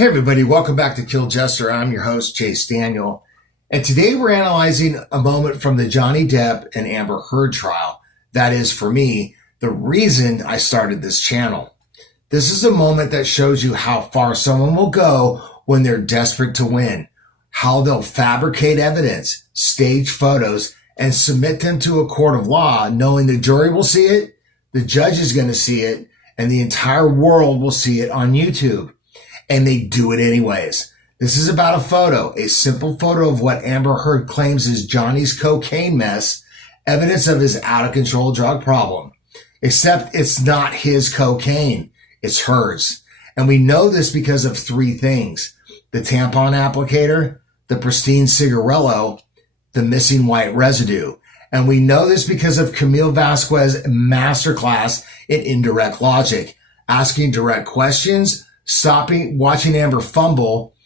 Hey everybody, welcome back to Kill Jester. I'm your host, Chase Daniel. And today we're analyzing a moment from the Johnny Depp and Amber Heard trial. That is, for me, the reason I started this channel. This is a moment that shows you how far someone will go when they're desperate to win, how they'll fabricate evidence, stage photos, and submit them to a court of law, knowing the jury will see it, the judge is going to see it, and the entire world will see it on YouTube. And they do it anyways. This is about a photo, a simple photo of what Amber Heard claims is Johnny's cocaine mess, evidence of his out-of-control drug problem. Except it's not his cocaine, it's hers. And we know this because of three things: the tampon applicator, the pristine cigarillo, the missing white residue. And we know this because of Camille Vasquez masterclass in indirect logic, asking direct questions, stopping, watching Amber fumble,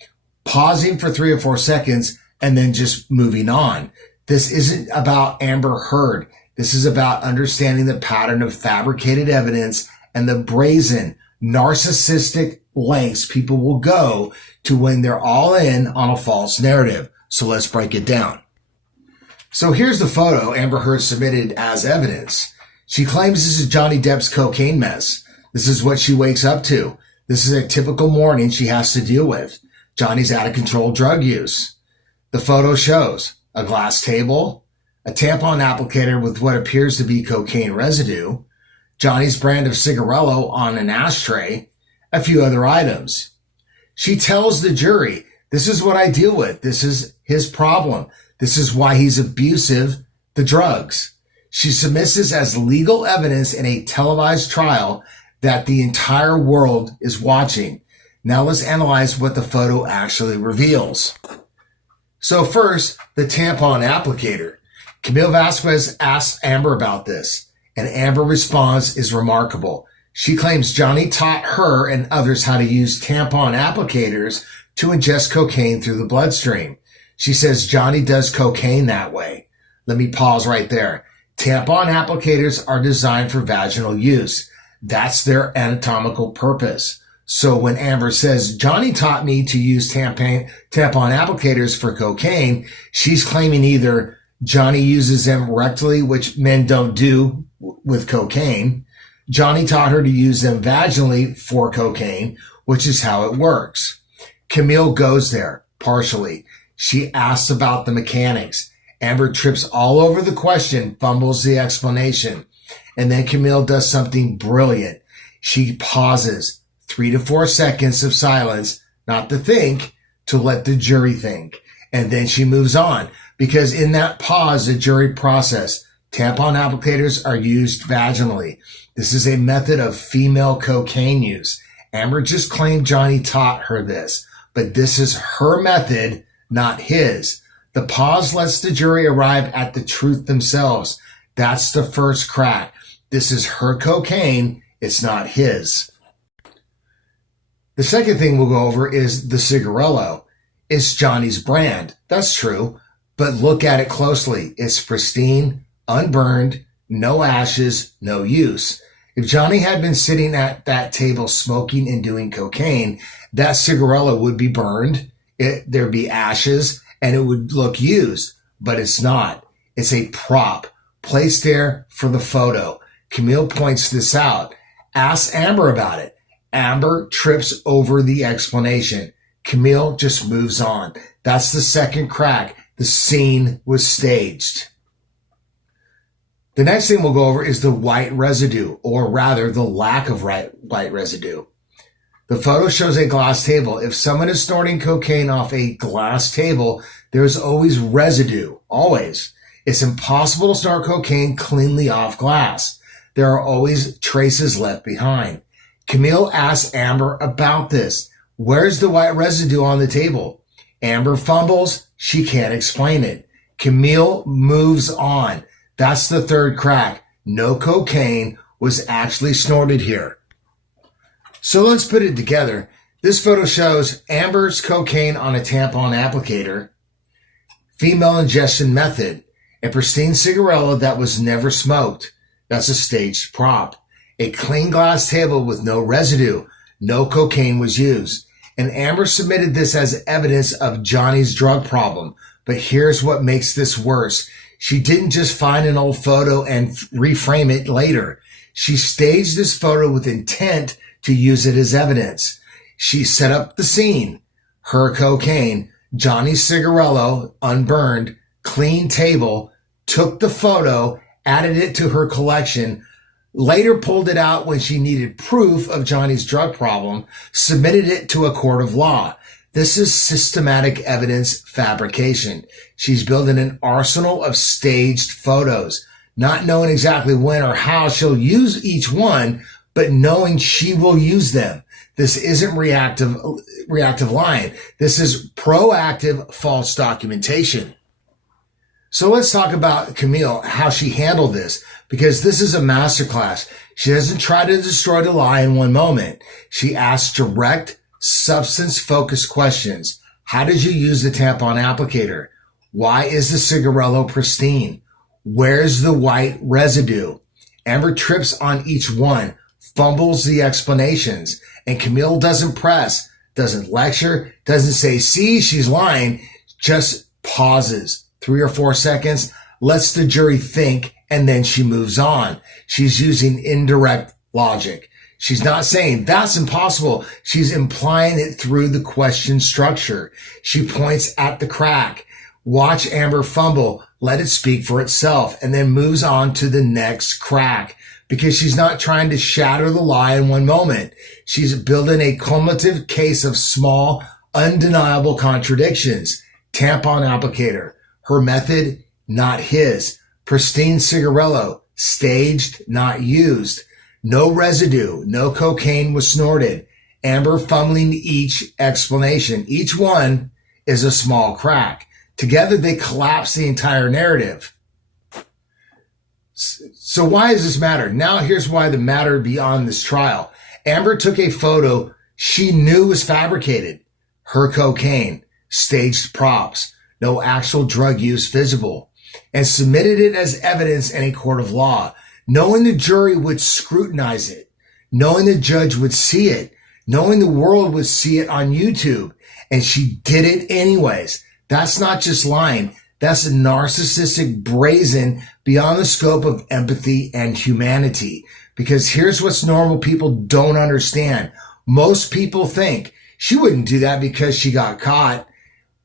pausing for 3 or 4 seconds, and then just moving on. This isn't about Amber Heard. This is about understanding the pattern of fabricated evidence and the brazen, narcissistic lengths people will go to when they're all in on a false narrative. So let's break it down. So here's the photo Amber Heard submitted as evidence. She claims this is Johnny Depp's cocaine mess. This is what she wakes up to. This is a typical morning she has to deal with. Johnny's out-of-control drug use. The photo shows a glass table, a tampon applicator with what appears to be cocaine residue, Johnny's brand of cigarillo on an ashtray, a few other items. She tells the jury, this is what I deal with. This is his problem. This is why he's abusive, the drugs. She submits this as legal evidence in a televised trial that the entire world is watching. Now let's analyze what the photo actually reveals. So first, the tampon applicator. Camille Vasquez asks Amber about this, and Amber response is remarkable. She claims Johnny taught her and others how to use tampon applicators to ingest cocaine through the bloodstream. She says Johnny does cocaine that way. Let me pause right there. Tampon applicators are designed for vaginal use. That's their anatomical purpose. So when Amber says, Johnny taught me to use tampon applicators for cocaine, she's claiming either Johnny uses them rectally, which men don't do with cocaine. Johnny taught her to use them vaginally for cocaine, which is how it works. Camille goes there, partially. She asks about the mechanics. Amber trips all over the question, fumbles the explanation. And then Camille does something brilliant. She pauses 3 to 4 seconds of silence, not to think, to let the jury think. And then she moves on, because in that pause, the jury process, tampon applicators are used vaginally. This is a method of female cocaine use. Amber just claimed Johnny taught her this, but this is her method, not his. The pause lets the jury arrive at the truth themselves. That's the first crack. This is her cocaine. It's not his. The second thing we'll go over is the cigarillo. It's Johnny's brand. That's true. But look at it closely. It's pristine, unburned, no ashes, no use. If Johnny had been sitting at that table smoking and doing cocaine, that cigarillo would be burned. There'd be ashes and it would look used, but it's not. It's a prop placed there for the photo. Camille points this out. Asks Amber about it. Amber trips over the explanation. Camille just moves on. That's the second crack. The scene was staged. The next thing we'll go over is the white residue, or rather the lack of white residue. The photo shows a glass table. If someone is snorting cocaine off a glass table, there's always residue, always. It's impossible to snort cocaine cleanly off glass. There are always traces left behind. Camille asks Amber about this. Where's the white residue on the table? Amber fumbles. She can't explain it. Camille moves on. That's the third crack. No cocaine was actually snorted here. So let's put it together. This photo shows Amber's cocaine on a tampon applicator, female ingestion method, a pristine cigarillo that was never smoked. That's a staged prop. A clean glass table with no residue. No cocaine was used. And Amber submitted this as evidence of Johnny's drug problem. But here's what makes this worse. She didn't just find an old photo and reframe it later. She staged this photo with intent to use it as evidence. She set up the scene. Her cocaine, Johnny's cigarillo, unburned, clean table, took the photo, added it to her collection, later pulled it out when she needed proof of Johnny's drug problem, submitted it to a court of law. This is systematic evidence fabrication. She's building an arsenal of staged photos, not knowing exactly when or how she'll use each one, but knowing she will use them. This isn't reactive lying. This is proactive false documentation. So let's talk about Camille, how she handled this, because this is a masterclass. She doesn't try to destroy the lie in one moment. She asks direct, substance-focused questions. How did you use the tampon applicator? Why is the cigarillo pristine? Where's the white residue? Amber trips on each one, fumbles the explanations, and Camille doesn't press, doesn't lecture, doesn't say, see, she's lying, just pauses 3 or 4 seconds, lets the jury think, and then she moves on. She's using indirect logic. She's not saying that's impossible. She's implying it through the question structure. She points at the crack. Watch Amber fumble, let it speak for itself, and then moves on to the next crack, because she's not trying to shatter the lie in one moment. She's building a cumulative case of small, undeniable contradictions. Tampon applicator. Her method, not his. Pristine cigarillo. Staged, not used. No residue. No cocaine was snorted. Amber fumbling each explanation. Each one is a small crack. Together, they collapse the entire narrative. So why does this matter? Now here's why the matter beyond this trial. Amber took a photo she knew was fabricated. Her cocaine, staged props, no actual drug use visible, and submitted it as evidence in a court of law, knowing the jury would scrutinize it, knowing the judge would see it, knowing the world would see it on YouTube, and she did it anyways. That's not just lying. That's a narcissistic brazen beyond the scope of empathy and humanity. Because here's what's normal people don't understand. Most people think she wouldn't do that because she got caught,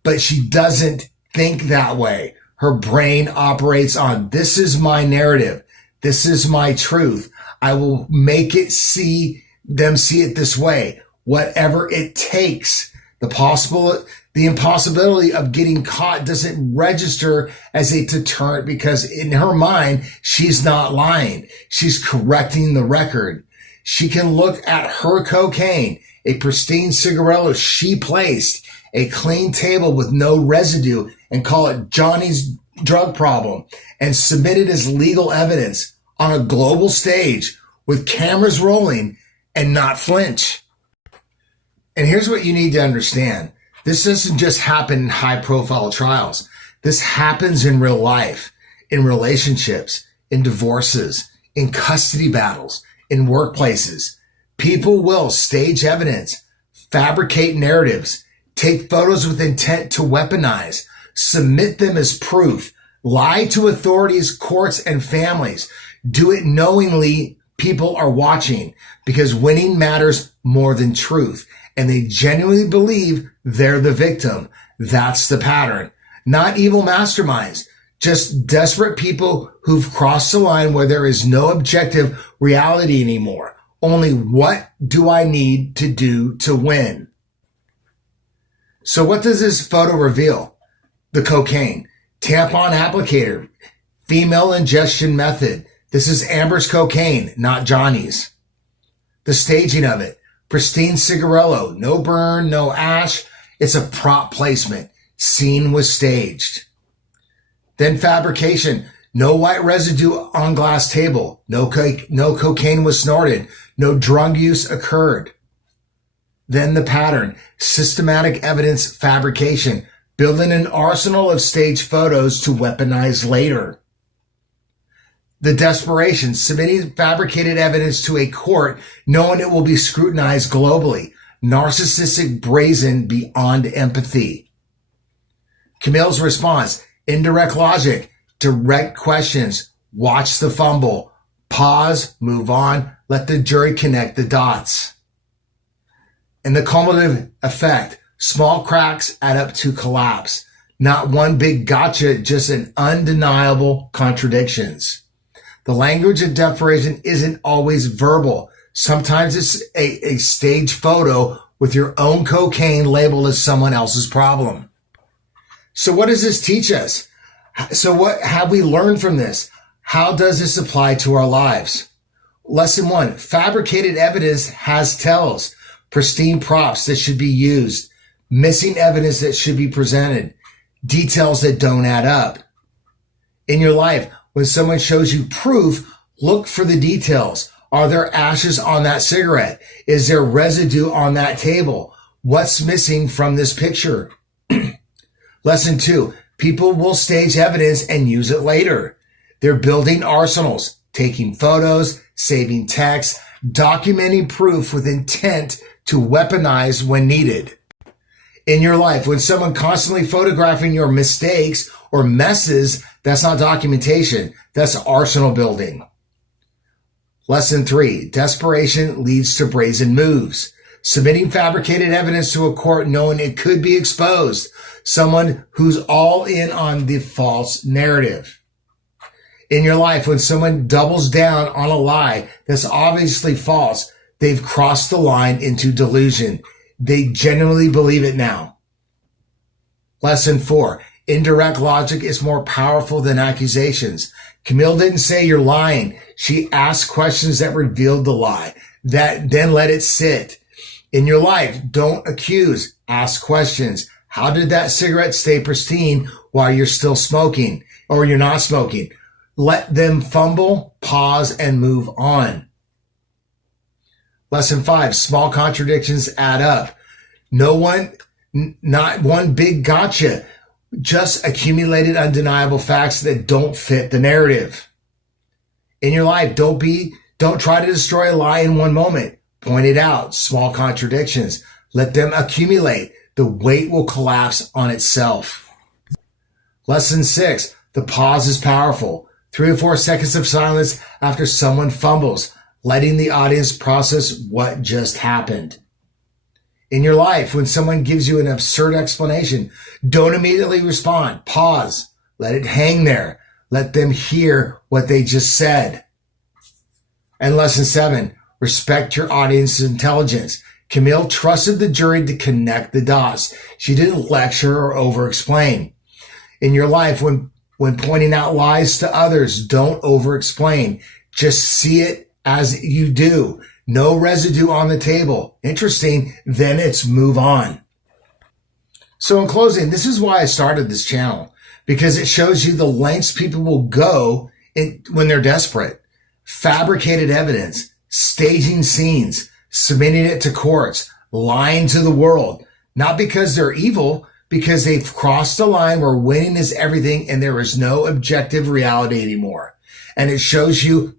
but she doesn't think that way. Her brain operates on, this is my narrative. This is my truth. I will make it them see it this way. Whatever it takes. The impossibility of getting caught doesn't register as a deterrent, because in her mind, she's not lying. She's correcting the record. She can look at her cocaine, a pristine cigarillo she placed, a clean table with no residue, and call it Johnny's drug problem, and submit it as legal evidence on a global stage with cameras rolling and not flinch. And here's what you need to understand. This doesn't just happen in high-profile trials. This happens in real life, in relationships, in divorces, in custody battles, in workplaces. People will stage evidence, fabricate narratives, take photos with intent to weaponize, submit them as proof, lie to authorities, courts, and families. Do it knowingly. People are watching, because winning matters more than truth. And they genuinely believe they're the victim. That's the pattern. Not evil masterminds, just desperate people who've crossed the line where there is no objective reality anymore. Only what do I need to do to win? So what does this photo reveal? The cocaine, tampon applicator, female ingestion method. This is Amber's cocaine, not Johnny's. The staging of it. Pristine cigarillo, no burn, no ash. It's a prop placement. Scene was staged. Then fabrication, no white residue on glass table. No cocaine was snorted. No drug use occurred. Then the pattern, systematic evidence fabrication, building an arsenal of staged photos to weaponize later. The desperation, submitting fabricated evidence to a court, knowing it will be scrutinized globally. narcissistic, brazen, beyond empathy. Camille's response, indirect logic, direct questions, watch the fumble, pause, move on, let the jury connect the dots. And the cumulative effect, small cracks add up to collapse. Not one big gotcha, just an undeniable contradictions. The language of desperation isn't always verbal. Sometimes it's a stage photo with your own cocaine labeled as someone else's problem. So what does this teach us? So what have we learned from this? How does this apply to our lives? Lesson 1, fabricated evidence has tells, pristine props that should be used, missing evidence that should be presented, details that don't add up. In your life, when someone shows you proof, look for the details. Are there ashes on that cigarette? Is there residue on that table? What's missing from this picture? Lesson 2, people will stage evidence and use it later. They're building arsenals, taking photos, saving text, documenting proof with intent to weaponize when needed. In your life, when someone constantly photographing your mistakes or messes, that's not documentation. That's arsenal building. Lesson 3, desperation leads to brazen moves. Submitting fabricated evidence to a court knowing it could be exposed. Someone who's all in on the false narrative. In your life, when someone doubles down on a lie that's obviously false, they've crossed the line into delusion. They genuinely believe it now. Lesson 4, indirect logic is more powerful than accusations. Camille didn't say you're lying. She asked questions that revealed the lie. Then let it sit. In your life, don't accuse. Ask questions. How did that cigarette stay pristine while you're still smoking or you're not smoking? Let them fumble, pause, and move on. Lesson 5, small contradictions add up. Not one big gotcha, just accumulated undeniable facts that don't fit the narrative. In your life, don't try to destroy a lie in one moment. Point it out, small contradictions. Let them accumulate. The weight will collapse on itself. Lesson 6, the pause is powerful. 3 or 4 seconds of silence after someone fumbles, letting the audience process what just happened. In your life, when someone gives you an absurd explanation, don't immediately respond. Pause. Let it hang there. Let them hear what they just said. And lesson 7, respect your audience's intelligence. Camille trusted the jury to connect the dots. She didn't lecture or over-explain. In your life, when pointing out lies to others, don't over-explain. Just see it as you do. No residue on the table. Interesting. Then it's move on. So in closing, this is why I started this channel, because it shows you the lengths people will go when they're desperate. Fabricated evidence, staging scenes, submitting it to courts, lying to the world, not because they're evil, because they've crossed the line where winning is everything and there is no objective reality anymore. And it shows you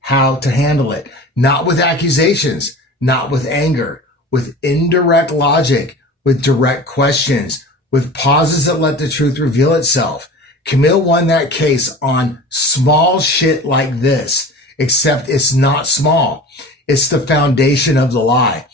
how to handle it, not with accusations, not with anger, with indirect logic, with direct questions, with pauses that let the truth reveal itself. Camille won that case on small shit like this, except it's not small. It's the foundation of the lie.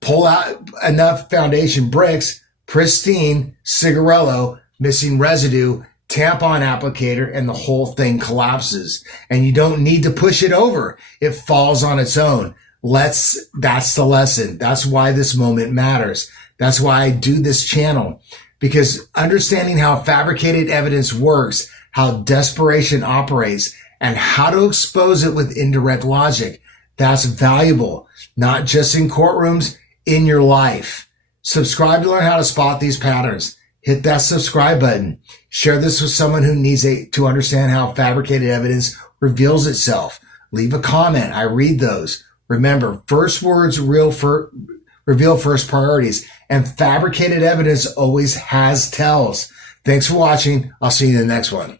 Pull out enough foundation bricks, pristine, cigarillo, missing residue, tampon applicator, and the whole thing collapses. And you don't need to push it over. It falls on its own. That's the lesson. That's why this moment matters. That's why I do this channel, because understanding how fabricated evidence works, how desperation operates, and how to expose it with indirect logic, that's valuable, not just in courtrooms, in your life. Subscribe to learn how to spot these patterns. Hit that subscribe button. Share this with someone who needs to understand how fabricated evidence reveals itself. Leave a comment. I read those. Remember, first words reveal first priorities, and fabricated evidence always has tells. Thanks for watching. I'll see you in the next one.